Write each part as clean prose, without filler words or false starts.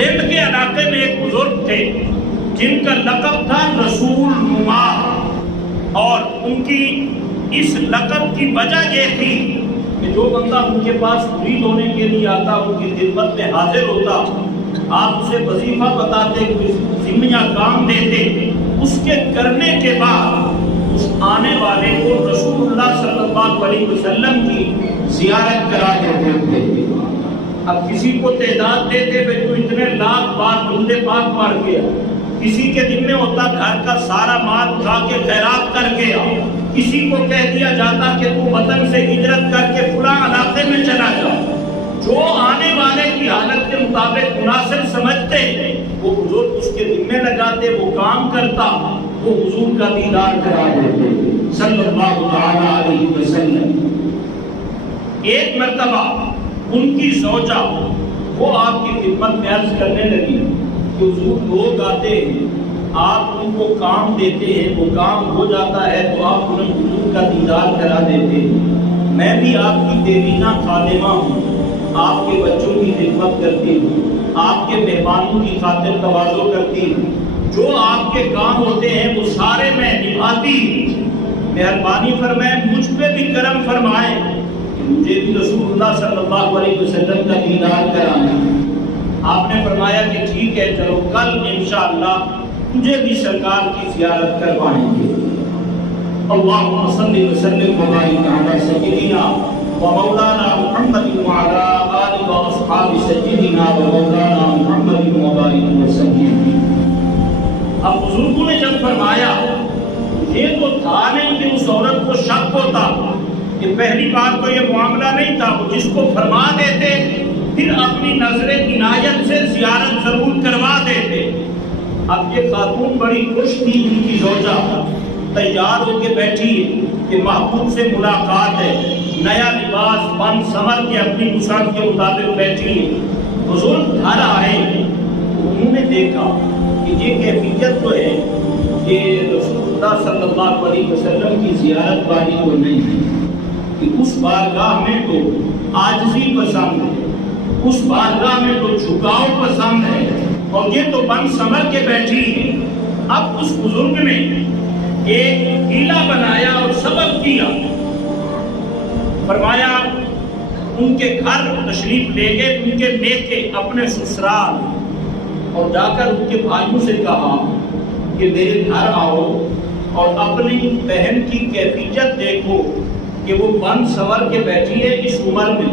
سندھ کے علاقے میں ایک بزرگ تھے جن کا لقب تھا رسول نما، اور ان کی اس لقب کی وجہ یہ تھی کہ جو بندہ ان کے پاس مرید ہونے کے لیے آتا، ان کی خدمت میں حاضر ہوتا، آپ اسے وظیفہ بتاتے، کوئی ذمہ کام دیتے، اس کے کرنے کے بعد اس آنے والے کو رسول اللہ صلی اللہ علیہ وسلم کی زیارت کرا دیتے تھے۔ اب کسی کو تعداد دیتے ہوئے تو اتنے لاکھ بار بندے پاک مار گیا، کسی کے دل میں ہوتا گھر کا سارا مال کھا کے خیرات کر کے آ، کسی کو کہہ دیا جاتا کہ تو وطن سے ہجرت کر کے فلاں علاقے میں چلا جا۔ جو آنے والے کی حالت کے مطابق مناسب سمجھتے وہ حضور اس کے ذمہ لگاتے، وہ کام کرتا، وہ حضور کا دیدار کرا دیتے صلی اللہ علیہ وسلم۔ ایک مرتبہ ان کی زوجہ وہ آپ کی خدمت میں عرض کرنے لگی کہ حضور لوگ آتے ہیں، آپ ان کو کام دیتے ہیں، وہ کام ہو جاتا ہے تو آپ انہیں حضور کا دیدار کرا دیتے ہیں، میں بھی آپ کی دیرینہ خادمہ ہوں، آپ کے بچوں کی خدمت کرتی ہوں، آپ کے مہمانوں کی خاطر تواضع کرتی ہوں، جو آپ کے کام ہوتے ہیں وہ سارے میں نبھاتی ہوں، مہربانی فرمائیں مجھ پہ بھی کرم فرمائیں کہ مجھے بھی رسول اللہ صلی اللہ علیہ وسلم کا دیدار کرانا۔ آپ نے فرمایا کہ ٹھیک ہے، چلو کل انشاءاللہ تجھے بھی سرکار کی زیارت کروائیں گے۔ اللہم صلی وسلم وبارک علی سیدنا و مولانا محمد وعلی آلہ و اصحاب سیدنا و مولانا محمد وبارک وسلم۔ اب بزرگوں نے جب فرمایا، یہ تو تھا نہیں کہ اس عورت کو شک ہوتا کہ پہلی بات تو یہ معاملہ نہیں تھا، وہ جس کو فرما دیتے پھر اپنی نظر عنایت سے زیارت ضرور کروا دیتے۔ اب یہ خاتون بڑی خوش تھی، ان کی زوجہ تیار ہو کے بیٹھی کہ محبوب سے ملاقات ہے، نیا لباس بن سمر کے اپنی مساق کے مطابق بیٹھی۔ بزرگ گھر آئے، انہوں نے دیکھا کہ یہ کیفیت تو ہے کہ رسول اللہ صلی اللہ علیہ وسلم کی زیارت والی کو نہیں ہے، کہ اس بارگاہ میں تو عاجزی پسند ہے، اس بارگاہ میں تو جھکاؤ پسند ہے، اور یہ تو بن سمر کے بیٹھی ہے۔ اب اس بزرگ نے ایک ہیلا بنایا اور سبب کیا، فرمایا ان کے گھر تشریف لے گئے، ان کے میکے اپنے سسرال، اور جا کر ان کے بھائیوں سے کہا کہ میرے گھر آؤ اور اپنی بہن کی کیفیت دیکھو کہ وہ بن سمر کے بیٹھی ہے اس عمر میں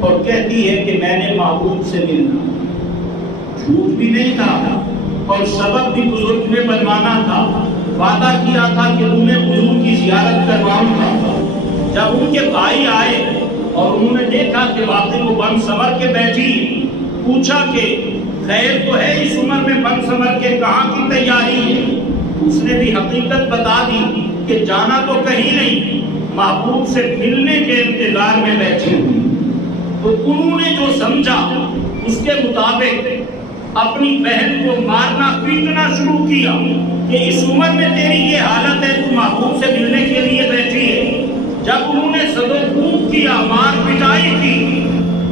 اور کہتی ہے کہ میں نے محبوب سے ملنا۔ جھوٹ بھی نہیں تھا اور سبب بھی بزرگ نے بنوانا تھا، وعدہ کیا تھا کہ انہیں حضور کی زیارت کرواؤں گا۔ جب ان کے بھائی آئے اور انہوں نے دیکھا کہ واقعی وہ بن سمر کے بیٹھی، پوچھا کہ خیر تو ہے اس عمر میں بن سمر کے کہاں کی تیاری ہے؟ اس نے بھی حقیقت بتا دی کہ جانا تو کہیں نہیں، محبوب سے ملنے کے انتظار میں بیٹھی ہوئی۔ تو انہوں نے جو سمجھا اس کے مطابق اپنی بہن کو مارنا پیٹنا شروع کیا کہ اس عمر میں تیری یہ حالت ہے، تو محبوب سے ملنے کے لیے بیٹھی ہے۔ جب انہوں نے سدو کوب کیا، مار پٹائی کی،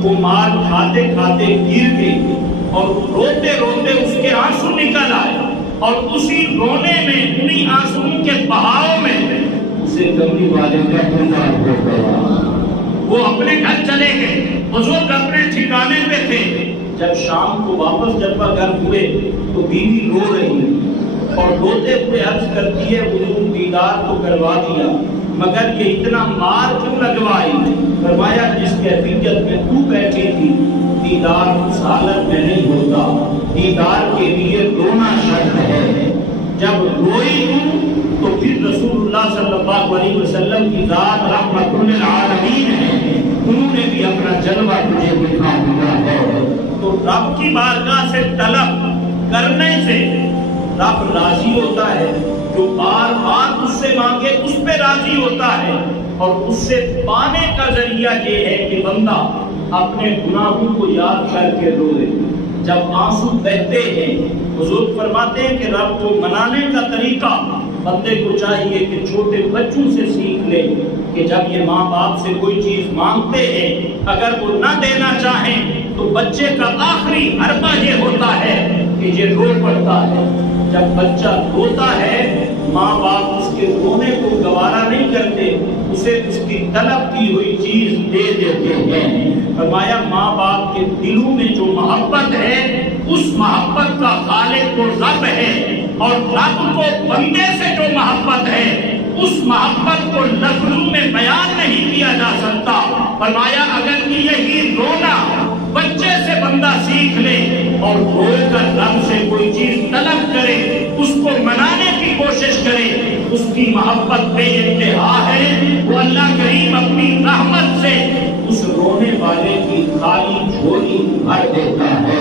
وہ مار کھاتے کھاتے گر گئی اور روتے روتے اس کے آنسو نکل آئے، اور اسی رونے میں انہی آنسو کے بہاؤ میں اسے کمری والے کا انتقال ہو گیا۔ وہ اپنے گھر چلے گئے، بزرگ اپنے ٹھکانے پہ تھے۔ جب شام کو واپس جب وہ گھر ہوئے تو بیوی رو رہی اور روتے ہوئے عرض کرتی ہے حضور دیدار تو کروا دیا مگر یہ اتنا مار کیوں لگوائی؟ فرمایا جس کیفیت میں تو بیٹھی تھی دیدار اس حالت میں نہیں ہوتا، دیدار کے لیے رونا شرط ہے۔ جب روئی تو پھر رسول اللہ صلی اللہ علیہ وسلم کی ذات رحمت للعالمین ہے، انہوں نے بھی اپنا جلوہ تجھے دکھا دیا ہے۔ تو رب کی بارگاہ سے طلب کرنے سے رب راضی ہوتا ہے، جو بار بار اس سے مانگے اس پہ راضی ہوتا ہے، اور اس سے پانے کا ذریعہ یہ ہے کہ بندہ اپنے گناہوں کو یاد کر کے روئے۔ جب آنسو بہتے ہیں حضور فرماتے ہیں کہ رب کو منانے کا طریقہ بندے کو چاہیے کہ چھوٹے بچوں سے سیکھ لے کہ جب یہ ماں باپ سے کوئی چیز مانگتے ہیں اگر وہ نہ دینا چاہیں تو بچے کا آخری حربہ یہ ہوتا لیجیے رو پڑتا ہے. جب بچہ روتا ہے ماں باپ اس کے رونے کو گوارا نہیں کرتے, اسے اس کی طلب کی ہوئی چیز دے دیتے ہیں. فرمایا ماں باپ کے دلوں میں جو محبت ہے اس محبت کا خالق تو رب ہے, اور رب کو بندے سے جو محبت ہے اس محبت کو لفظوں میں بیان نہیں کیا جا سکتا. فرمایا اگر یہی رونا بچے سے بندہ سیکھ لے اور رو کر رب سے کوئی چیز طلب کرے, اس کو منانے کی کوشش کرے, اس کی محبت بے انتہا ہے. وہ اللہ کریم اپنی رحمت سے اس رونے والے کی خالی جھولی بھر دیتا ہے.